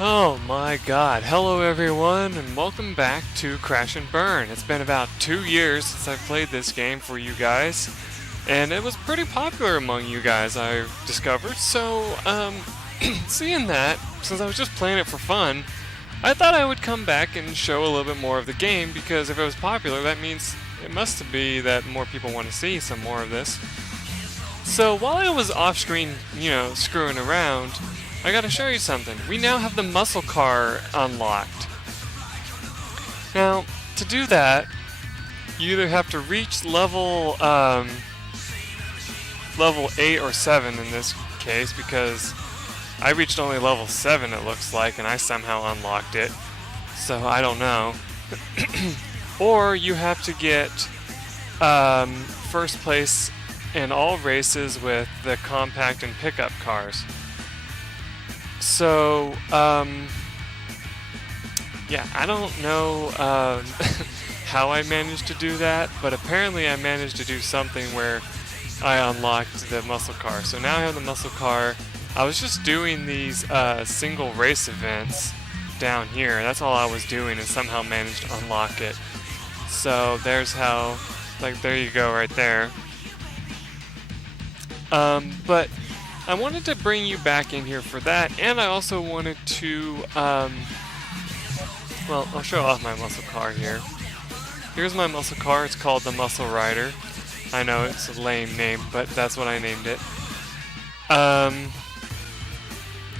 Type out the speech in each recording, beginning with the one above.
Oh my god. Hello everyone and welcome back to Crash and Burn. It's been about 2 years since I've played this game for you guys, and it was pretty popular among you guys, I discovered. So, seeing that, since I was just playing it for fun, I thought I would come back and show a little bit more of the game, because if it was popular, that means it must be that more people want to see some more of this. So while I was off screen, screwing around, I gotta show you something. We now have the muscle car unlocked. Now, to do that, you either have to reach level 8 or 7 in this case, because I reached only level 7 it looks like, and I somehow unlocked it. So I don't know. Or you have to get first place in all races with the compact and pickup cars. So, yeah, I don't know how I managed to do that, but apparently I managed to do something where I unlocked the muscle car. So now I have the muscle car. I was just doing these single race events down here. That's all I was doing, and somehow managed to unlock it. So there's how, there you go right there. But I wanted to bring you back in here for that, and I also wanted to, well, I'll show off my muscle car here. Here's my muscle car. It's called the Muscle Rider. I know it's a lame name, but that's what I named it. The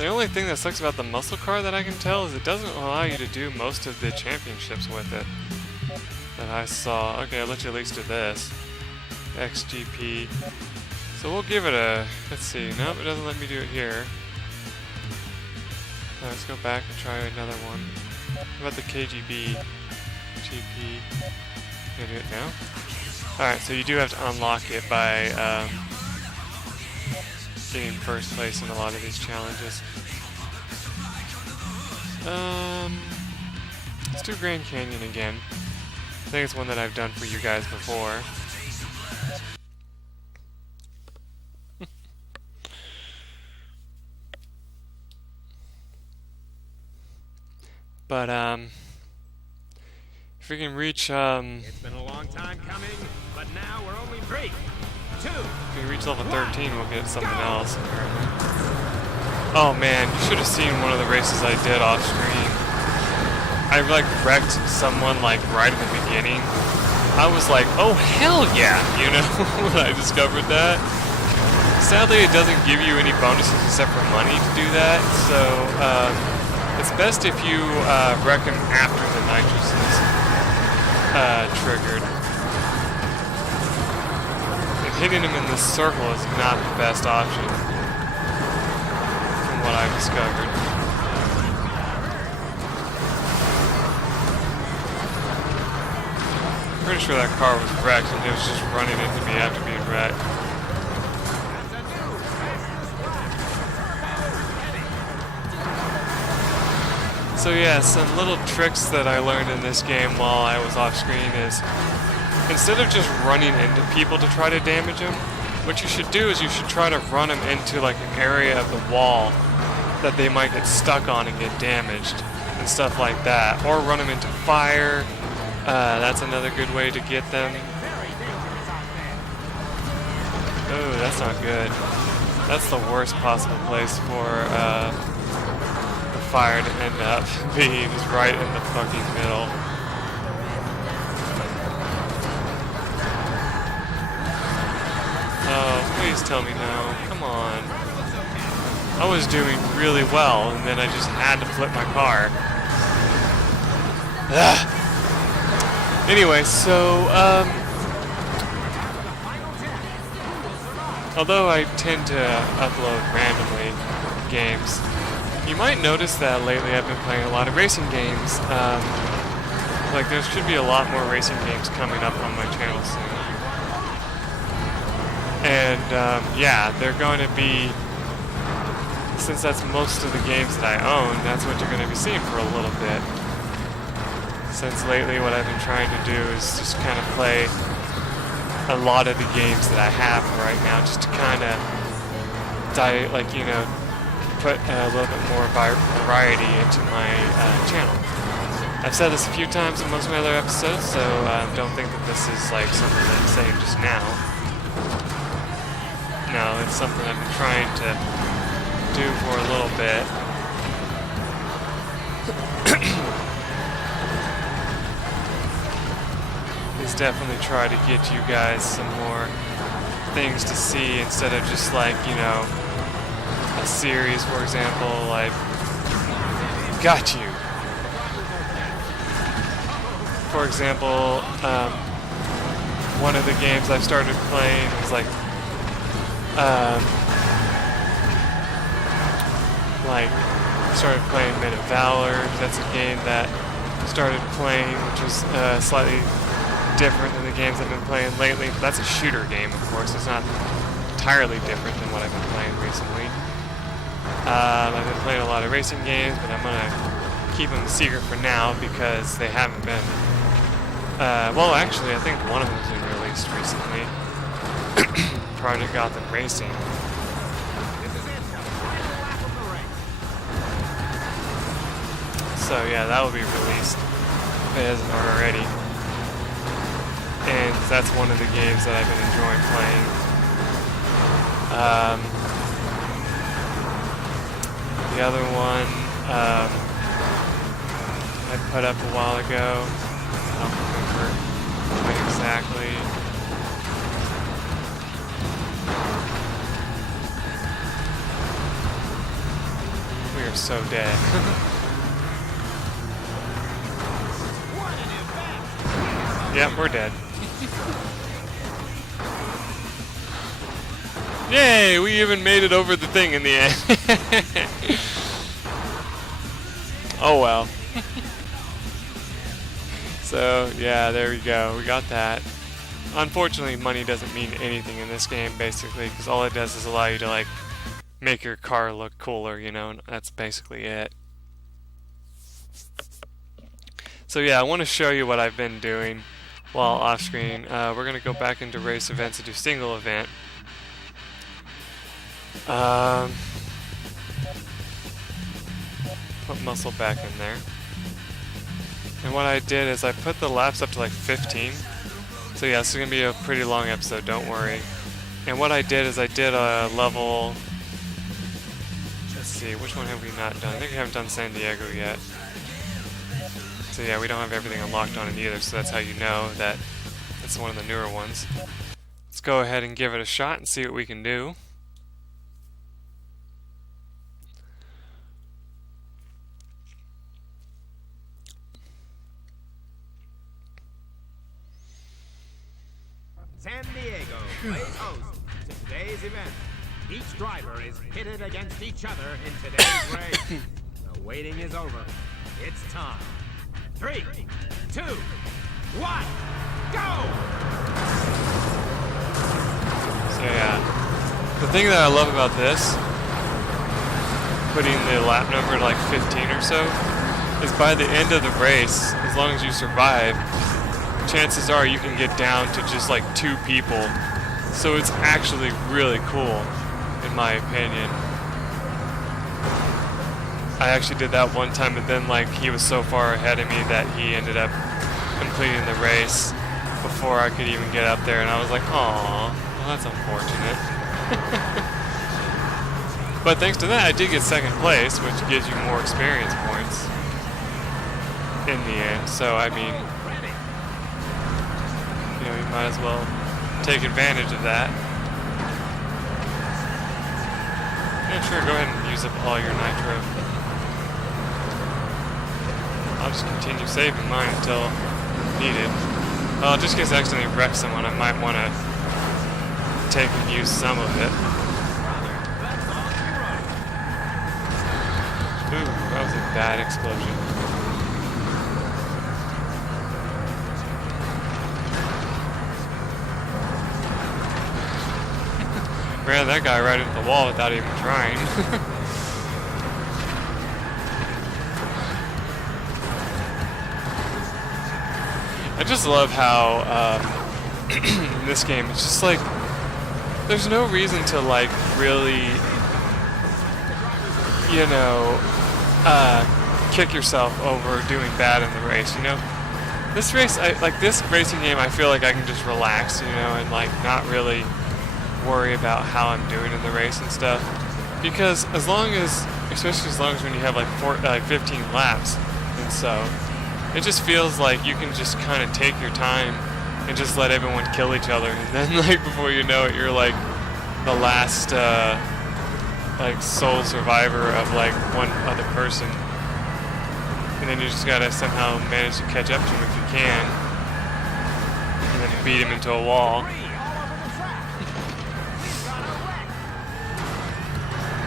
only thing that sucks about the muscle car that I can tell is it doesn't allow you to do most of the championships with it that I saw. Okay, I'll let you at least do this. XGP. So we'll give it a, let's see, nope, it doesn't let me do it here. Let's go back and try another one. How about the KGB? GP. Can I do it now? Alright, so you do have to unlock it by getting first place in a lot of these challenges. Let's do Grand Canyon again. I think it's one that I've done for you guys before. But, if we can reach, It's been a long time coming, but now we're only 3, 2. If we reach level 13, we'll get something else, apparently. Oh man, you should have seen one of the races I did off screen. I, wrecked someone, right at the beginning. I was like, oh hell yeah, when I discovered that. Sadly, it doesn't give you any bonuses except for money to do that, so, it's best if you wreck him after the nitrous is triggered. And hitting him in this circle is not the best option, from what I've discovered. Pretty sure that car was wrecked and it was just running into me after being wrecked. So yeah, some little tricks that I learned in this game while I was off screen is, instead of just running into people to try to damage them, what you should do is you should try to run them into an area of the wall that they might get stuck on and get damaged and stuff like that. Or run them into fire. That's another good way to get them. Oh, that's not good. That's the worst possible place for fire to end up being is right in the fucking middle. Oh, please tell me no. Come on. I was doing really well, and then I just had to flip my car. Ugh. Anyway, so, although I tend to upload randomly games, you might notice that lately I've been playing a lot of racing games. There should be a lot more racing games coming up on my channel soon. And, yeah, they're going to be, since that's most of the games that I own, that's what you're going to be seeing for a little bit. Since lately what I've been trying to do is just kind of play a lot of the games that I have right now, just to kind of put a little bit more variety into my channel. I've said this a few times in most of my other episodes, so don't think that this is like something that I'm saying just now. No, it's something I've been trying to do for a little bit. Is definitely try to get you guys some more things to see instead of just like, you know, a series, for example, like got you. For example, one of the games I've started playing was like started playing Men of Valor. That's a game that started playing, which was slightly different than the games I've been playing lately. But that's a shooter game, of course. It's not entirely different than what I've been playing recently. I've been playing a lot of racing games, but I'm gonna keep them a secret for now because they haven't been. Well, actually, I think one of them has been released recently. Project Gotham Racing. So yeah, that will be released if it hasn't already. And that's one of the games that I've been enjoying playing. The other one I put up a while ago. I don't remember when exactly. We are so dead. Yep, we're dead. Yay, we even made it over the thing in the end. Oh well. So, yeah, there we go. We got that. Unfortunately, money doesn't mean anything in this game, basically, because all it does is allow you to, like, make your car look cooler, you know, and that's basically it. So, yeah, I want to show you what I've been doing while off screen. We're going to go back into race events and do single event. Put muscle back in there. And what I did is I put the laps up to like 15. So yeah, this is going to be a pretty long episode, don't worry. And what I did is I did a level... Let's see, which one have we not done? I think we haven't done San Diego yet. So yeah, we don't have everything unlocked on it either, so that's how you know that it's one of the newer ones. Let's go ahead and give it a shot and see what we can do. San Diego plays host to today's event. Each driver is pitted against each other in today's race. The waiting is over. It's time. 3, 2, 1, go! So yeah, the thing that I love about this, putting the lap number to like 15 or so, is by the end of the race, as long as you survive, chances are you can get down to just like 2 people. So it's actually really cool, in my opinion. I actually did that one time, but then like he was so far ahead of me that he ended up completing the race before I could even get up there, and I was like, aw, well, that's unfortunate. But thanks to that, I did get second place, which gives you more experience points in the end. So I mean, you know, you might as well take advantage of that. Yeah, sure, go ahead and use up all your nitro. I'll just continue saving mine until needed. Well, just in case I accidentally wreck someone, I might want to take and use some of it. Ooh, that was a bad explosion. Ran that guy right into the wall without even trying. I just love how in this game it's just like there's no reason to like really you know, kick yourself over doing bad in the race, you know? This race, this racing game, I feel like I can just relax, you know, and like not really worry about how I'm doing in the race and stuff. Because as long as, especially as long as when you have like 15 laps, and so it just feels like you can just kind of take your time and just let everyone kill each other, and then like before you know it, you're like the last like sole survivor of like one other person. And then you just gotta somehow manage to catch up to him if you can. And then beat him into a wall.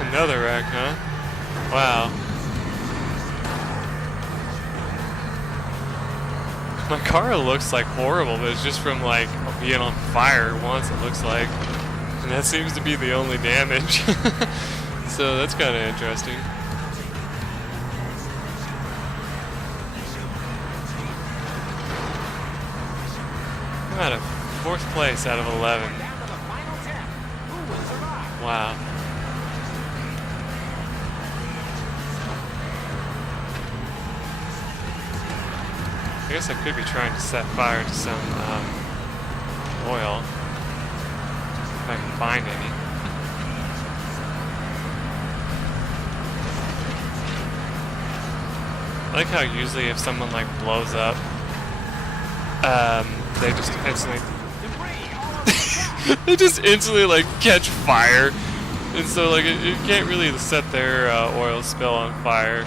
Another wreck, huh? Wow. My car looks like horrible, but it's just from like being on fire once, it looks like. And that seems to be the only damage. So that's kind of interesting. I'm at a 4th place out of 11. Wow. I guess I could be trying to set fire to some oil, if I can find any. I like how usually if someone like blows up, they just instantly they just instantly like catch fire, and so like it can't really set their oil spill on fire.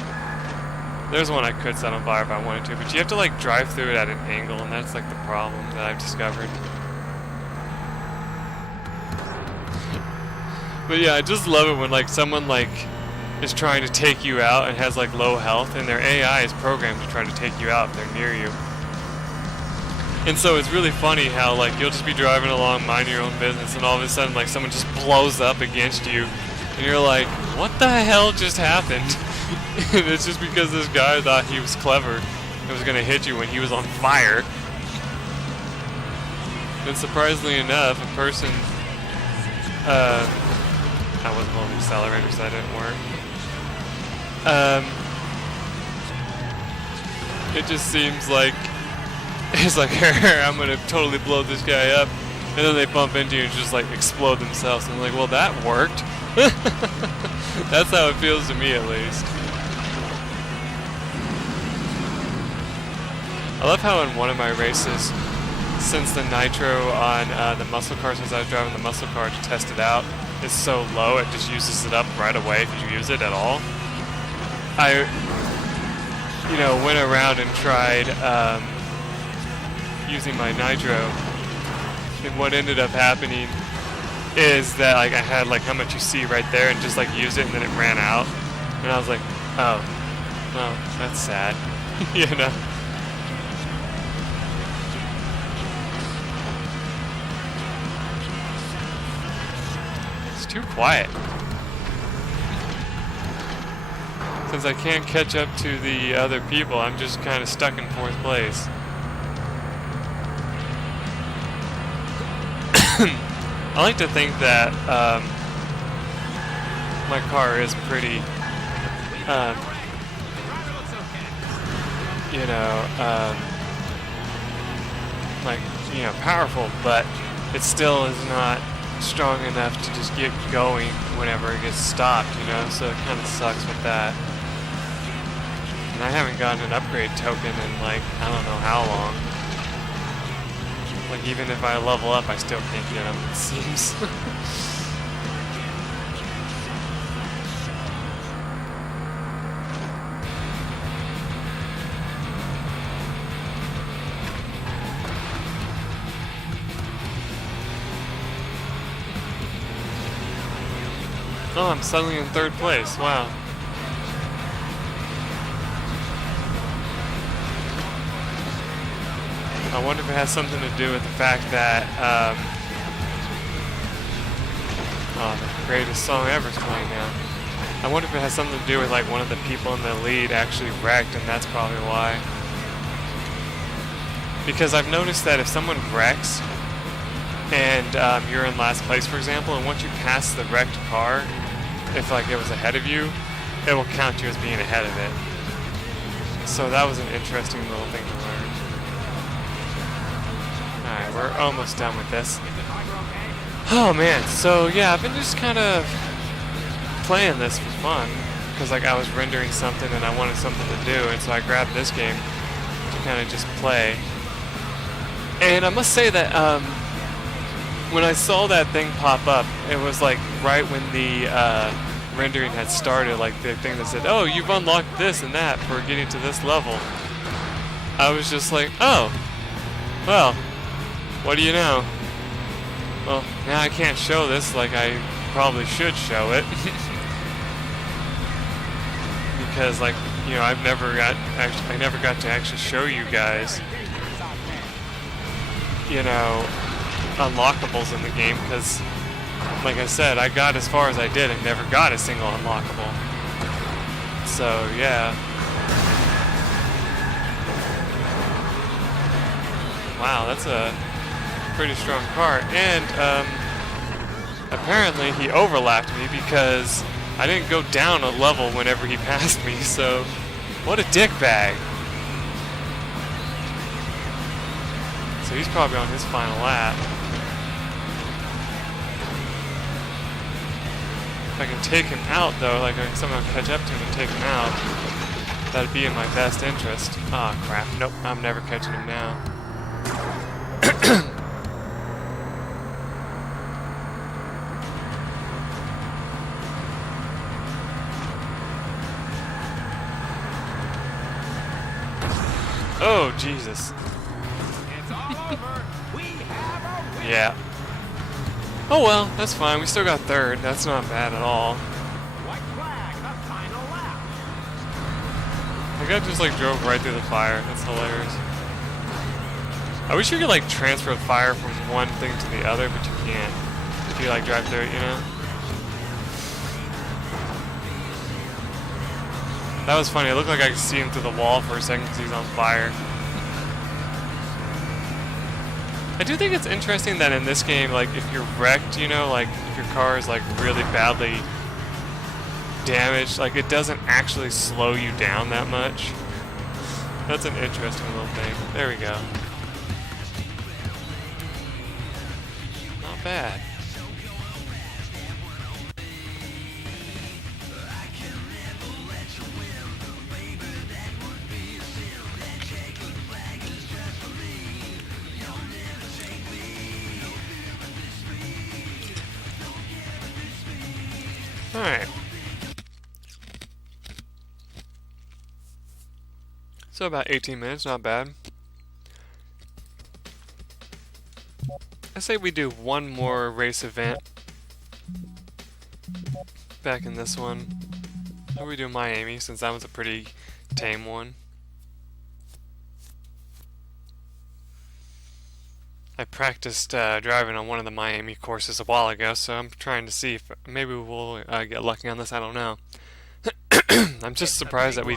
There's one I could set on fire if I wanted to, but you have to like drive through it at an angle, and that's like the problem that I've discovered. But yeah, I just love it when like someone like is trying to take you out and has like low health, and their AI is programmed to try to take you out if they're near you. And so it's really funny how like you'll just be driving along, mind your own business, and all of a sudden like someone just blows up against you, and you're like, what the hell just happened? And it's just because this guy thought he was clever and was gonna hit you when he was on fire. And surprisingly enough, a person I wasn't holding the accelerator, so that didn't work. It just seems like it's like, I'm gonna totally blow this guy up, and then they bump into you and just like explode themselves. And I'm like, well, that worked. That's how it feels to me, at least. I love how in one of my races, since the nitro on the muscle car, since I was driving the muscle car to test it out, is so low, it just uses it up right away if you use it at all. I, went around and tried using my nitro, and what ended up happening is that like I had like how much you see right there, and just like used it, and then it ran out, and I was like, oh, well, that's sad, It's too quiet. Since I can't catch up to the other people, I'm just kind of stuck in 4th place. I like to think that my car is pretty, powerful, but it still is not strong enough to just get going whenever it gets stopped, so it kind of sucks with that. And I haven't gotten an upgrade token in like, I don't know how long. Like even if I level up, I still can't get them, it seems. Oh, I'm suddenly in 3rd place, wow. I wonder if it has something to do with the fact that, the greatest song ever is playing now. I wonder if it has something to do with like one of the people in the lead actually wrecked, and that's probably why. Because I've noticed that if someone wrecks, and you're in last place, for example, and once you pass the wrecked car, if like it was ahead of you, it will count you as being ahead of it. So that was an interesting little thing to learn. Alright, we're almost done with this. Oh man, so yeah, I've been just kind of playing this for fun. Because like I was rendering something and I wanted something to do, and so I grabbed this game to kind of just play. And I must say that when I saw that thing pop up, it was like right when the rendering had started, like the thing that said, oh, you've unlocked this and that for getting to this level. I was just like, oh, well, what do you know? Well, now I can't show this like I probably should show it. Because, like, you know, I never got to actually show you guys, you know, unlockables in the game, because, like I said, I got as far as I did and never got a single unlockable. So, yeah. Wow, that's a pretty strong car. And, apparently he overlapped me because I didn't go down a level whenever he passed me, so what a dickbag. So he's probably on his final lap. If I can take him out though, like I can somehow catch up to him and take him out, that'd be in my best interest. Ah, crap. Nope, I'm never catching him now. Oh, Jesus. It's all over. We have a winner. Yeah. Oh well, that's fine. We still got third. That's not bad at all. White flag, the final lap. The guy just like drove right through the fire. That's hilarious. I wish you could like transfer fire from one thing to the other, but you can't. If you like drive through it, you know? That was funny. It looked like I could see him through the wall for a second because he's on fire. I do think it's interesting that in this game, like, if you're wrecked, you know, like, if your car is, like, really badly damaged, like, it doesn't actually slow you down that much. That's an interesting little thing. There we go. Not bad. Alright. So about 18 minutes, not bad. I say we do one more race event back in this one. How do we do Miami, since that was a pretty tame one? I practiced driving on one of the Miami courses a while ago, so I'm trying to see if maybe we'll get lucky on this. I don't know. I'm just surprised that we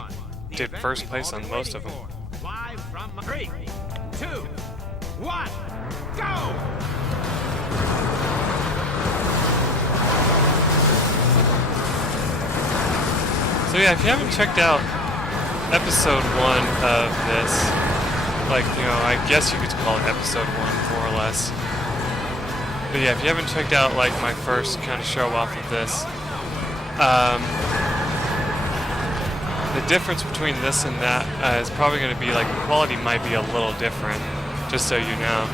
did first place on most of them. Live from 3, 2, 1, go! So yeah, if you haven't checked out episode 1 of this, like, you know, I guess you could call it episode 1, more or less. But yeah, if you haven't checked out, like, my first kind of show off of this, the difference between this and that is probably going to be, like, the quality might be a little different, just so you know.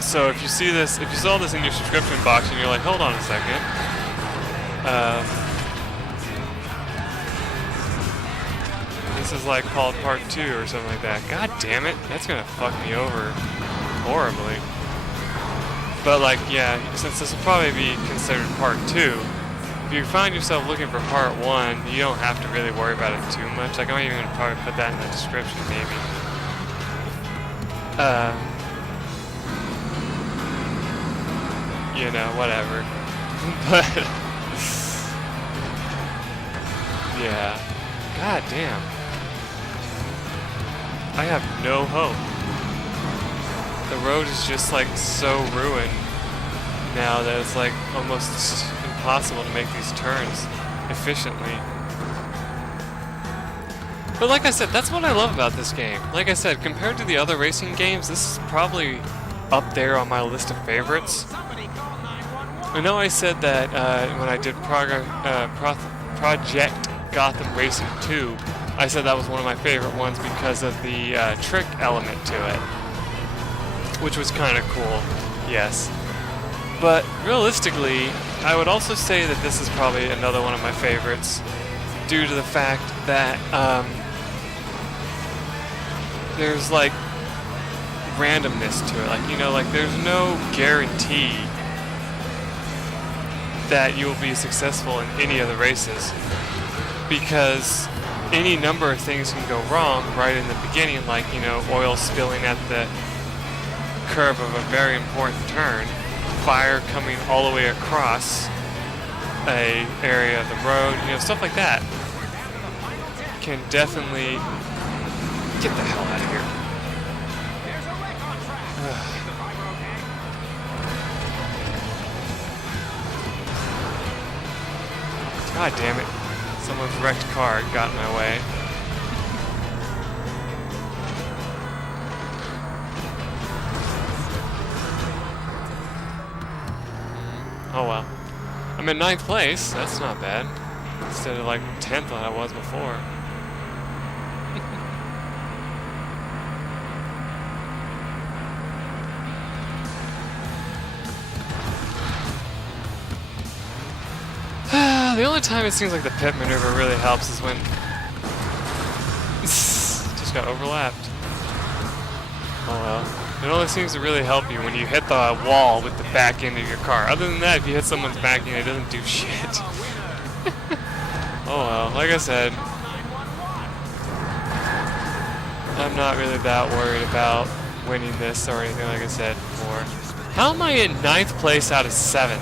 So if you see this, if you saw this in your subscription box and you're like, hold on a second, this is like called part 2 or something like that. God damn it, that's gonna fuck me over horribly. But like, yeah, since this will probably be considered part 2, if you find yourself looking for part 1, you don't have to really worry about it too much. Like, I'm even gonna probably put that in the description, maybe. You know, whatever. But yeah, god damn. I have no hope. The road is just like so ruined now that it's like almost impossible to make these turns efficiently. But like I said, that's what I love about this game. Like I said, compared to the other racing games, this is probably up there on my list of favorites. I know I said that when I did Project Gotham Racing 2, I said that was one of my favorite ones because of the trick element to it, which was kind of cool, yes. But realistically, I would also say that this is probably another one of my favorites due to the fact that there's like randomness to it. Like, you know, like there's no guarantee that you will be successful in any of the races, because any number of things can go wrong right in the beginning, like, you know, oil spilling at the curve of a very important turn, fire coming all the way across a area of the road, you know, stuff like that can definitely get the hell out of here. God damn it. Someone's wrecked car got in my way. Oh well. I'm in 9th place. That's not bad. Instead of like 10th like I was before. The only time it seems like the pit maneuver really helps is when just got overlapped. Oh well. It only seems to really help you when you hit the wall with the back end of your car. Other than that, if you hit someone's back end, it doesn't do shit. Oh well, like I said, I'm not really that worried about winning this or anything like I said before. How am I in 9th place out of 7?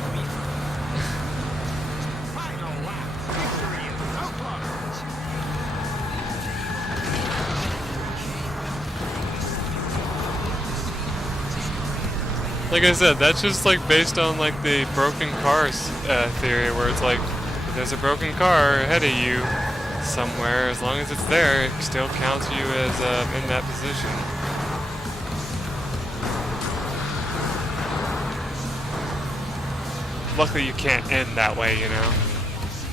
Like I said, that's just like based on like the broken cars theory, where it's like, if there's a broken car ahead of you somewhere, as long as it's there, it still counts you as in that position. Luckily you can't end that way, you know,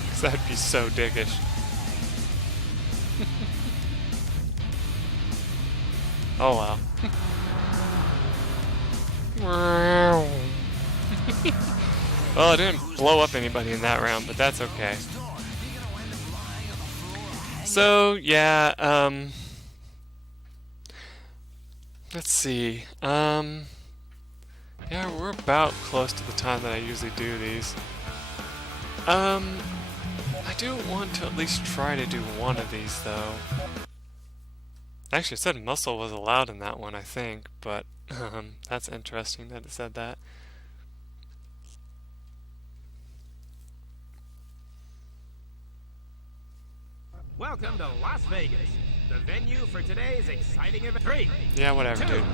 because that'd be so dickish. Oh well. Well, I didn't blow up anybody in that round, but that's okay. So, yeah, let's see. Yeah, we're about close to the time that I usually do these. I do want to at least try to do one of these, though. Actually, it said muscle was allowed in that one, I think, but that's interesting that it said that. Welcome to Las Vegas, the venue for today's exciting event. 3, yeah, whatever, 2, dude. 1,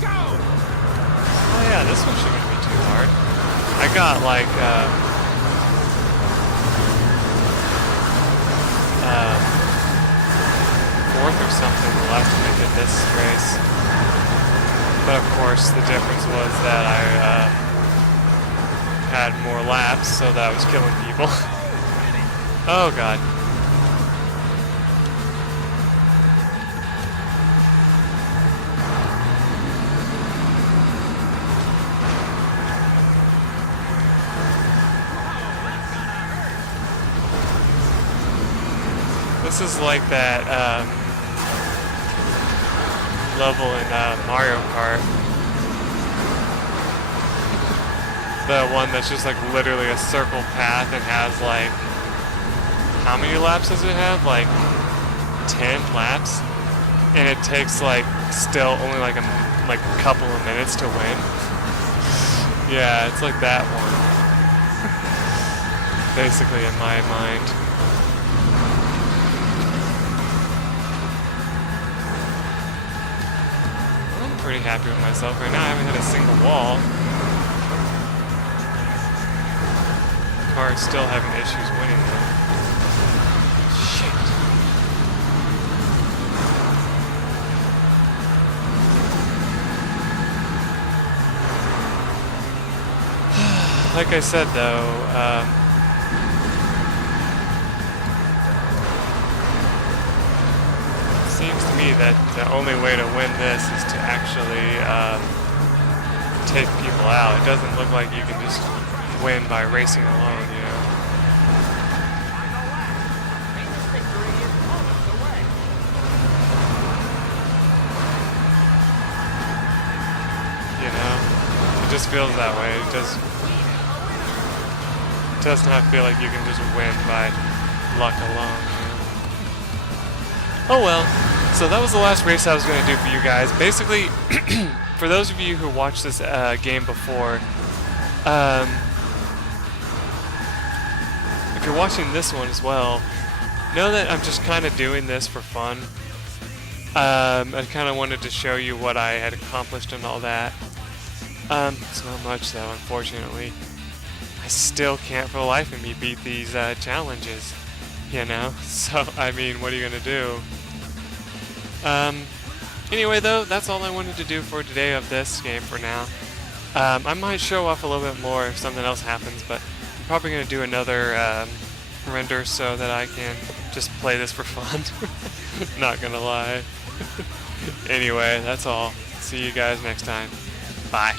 go! Oh yeah, this one shouldn't be too hard. I got like 4th or something the last time I did this race. But of course, the difference was that I had more laps, so that I was killing people. Oh god. This is like that level in Mario Kart. The one that's just like literally a circle path and has like, how many laps does it have? Like 10 laps? And it takes like still only like a couple of minutes to win. Yeah, it's like that one. Basically in my mind. I'm pretty happy with myself right now. I haven't hit a single wall. car is still having issues winning though. Shit. Like I said though, seems to me that the only way to win this is to actually take people out. It doesn't look like you can just win by racing alone, you know. You know, it just feels that way. It does not feel like you can just win by luck alone, you know? Oh well. So that was the last race I was going to do for you guys. Basically, for those of you who watched this game before, if you're watching this one as well, know that I'm just kind of doing this for fun. I kind of wanted to show you what I had accomplished and all that. It's not much though, unfortunately. I still can't for the life of me beat these challenges, you know? So, I mean, what are you going to do? Anyway though, that's all I wanted to do for today of this game for now. I might show off a little bit more if something else happens, but I'm probably going to do another render so that I can just play this for fun. Not gonna lie. Anyway, that's all. See you guys next time. Bye.